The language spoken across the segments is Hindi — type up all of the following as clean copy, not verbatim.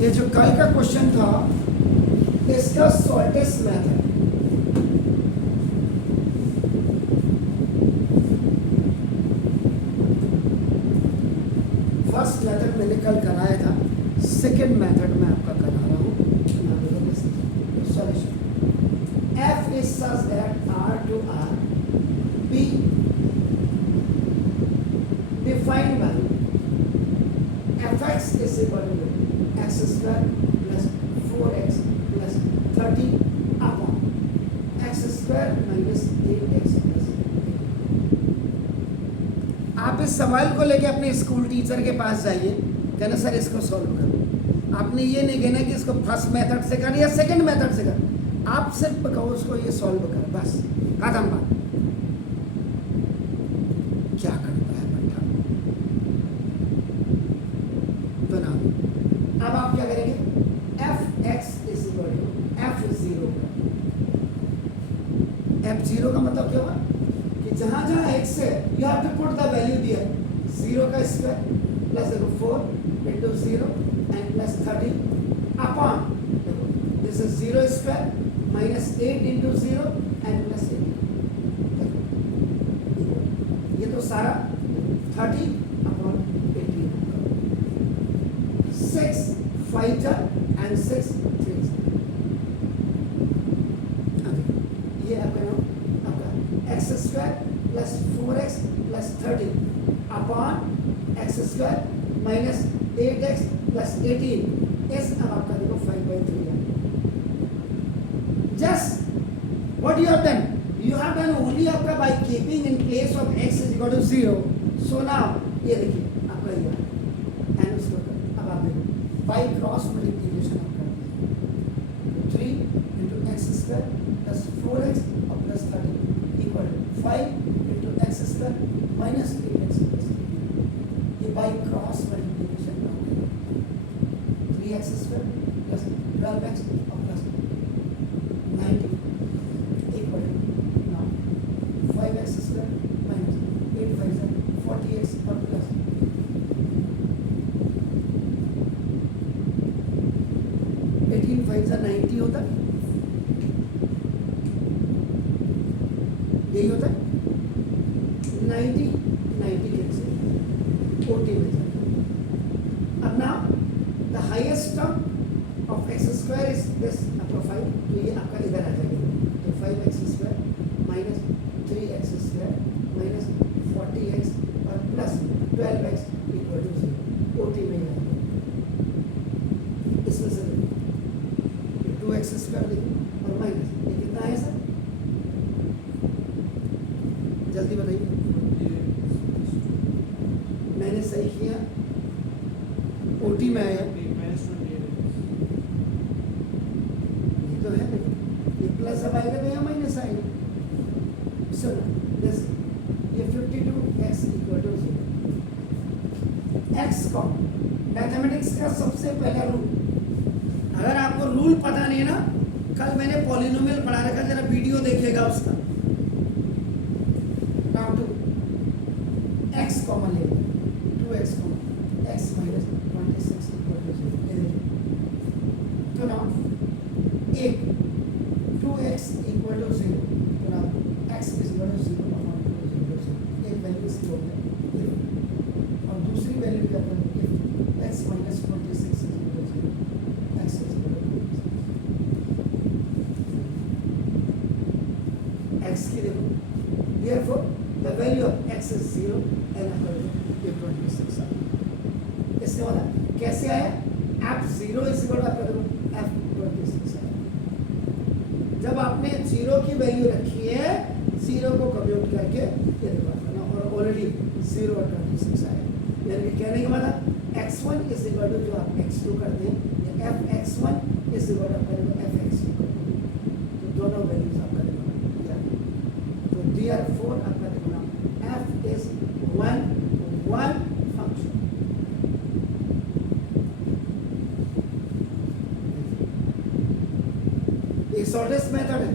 ये जो कल का क्वेश्चन था इसका शॉर्टेस्ट मेथड, फर्स्ट मेथड मैंने कल कराया था, सेकंड मेथड मैं आपका करा रहा हूँ। Solution f is such that r to r be defined by fx is equal to x square plus 4x plus 30 upon x square minus 8x plus। आप इस सवाल को लेके अपने स्कूल टीचर के पास जाइए, कहना सर इसको सॉल्व करो। आपने ये नहीं कहना कि इसको फर्स्ट मेथड से कर या सेकंड मेथड से कर, आप सिर्फ कहो उसको ये सॉल्व कर, बस खत्म बात। क्या करता है बेटा तो ना, अब आप क्या करेंगे, f(x) is equal to f(0) f(0) का मतलब क्या हुआ कि जहां जहां x है you have to put the value there, 0 का square plus 4 into 0 and plus 30 upon this is 0 square minus 8 into 0 and plus 18। ये तो सारा 30 upon 18, 6 5 and 6 3। ये आपका x square plus 4x plus 30 upon x square minus 8x plus 18 इस अब आपका देखो 5/3 है। Just what you have done? You have done only आपका by keeping in place of x is equal to 0. So now ये देखिए आपका ये and उसको अब आप देखो by cross multiplication आपका 3 into x square plus 4x और plus 30 equal to 5 into x square minus 8x plus 18। ये by cross multiplication 3x square plus 12x और plus 90 equal to now 5x square minus 8 5 40x और plus 18 5 90 होता है, यही होता है 90 कैंसिल 40 में जाएगा। अब ना the highest term of x square is this आपका 5, तो ये आपका इधर आ जाएगा, तो 5x square minus 3x square minus 40x और प्लस 12x इक्वल टू 0, 40 में आएगा। इसमें से 2x स्क्वायर देखिए और माइनस ये कितना है सर, जल्दी बताइए। मैंने सही किया, 40 में आया, ये तो है ये प्लस अब आएगा तो यहाँ माइनस आएगा। सुनो ये 52x इक्वल टू 0। x को मैथमेटिक्स का सबसे पहला रूल, अगर आपको रूल पता नहीं है ना, कल मैंने पॉलिनोमियल पढ़ा रखा, जरा वीडियो देखिएगा उसका। नाउ टू x कॉमन ले 2x common x minus 26 equal to 0। ये देखिए तो नाउ एक 2x इक्वल टू 0, तो now x is equal to 0 upon 2 0, एक वैल्यू इसकी हो गई और दूसरी वैल्यू क्या करेंगे, x minus 26 is equal to 0, x is equal to x की देखो, therefore the value of x is 0 and equal to 26 आया। इससे मतलब कैसे आया, f0 इज इक्वल टू आपका देखो f26 आया। जब आपने 0 की वैल्यू रखी है, 0 को कंप्यूट करके ये देखो ना, और ऑलरेडी 0 और 26 आया, यानी कि कहने का मतलब x1 इज इक्वल टू जो आप x2 करते हैं, ये fx1 इज इक्वल टू आपका fx2 करते हैं, तो दोनों वैल्यूज आपका देखो, तो therefore आपका देखो ना f is one function। ये शॉर्टेस्ट मेथड है।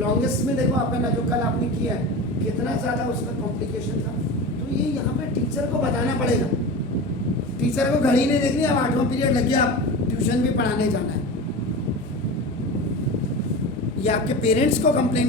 लॉन्गेस्ट में देखो आपने ना जो कल आपने किया है कितना ज़्यादा उसमें कॉम्प्लिकेशन था, तो ये यहाँ पे टीचर को बताना पड़ेगा। टीचर को घड़ी नहीं देखनी, अब 8वां पीरियड लग गया, अब ट्यूशन भी पढ़ाने जाना है। ये आपके पेरेंट्स को कंप्लेन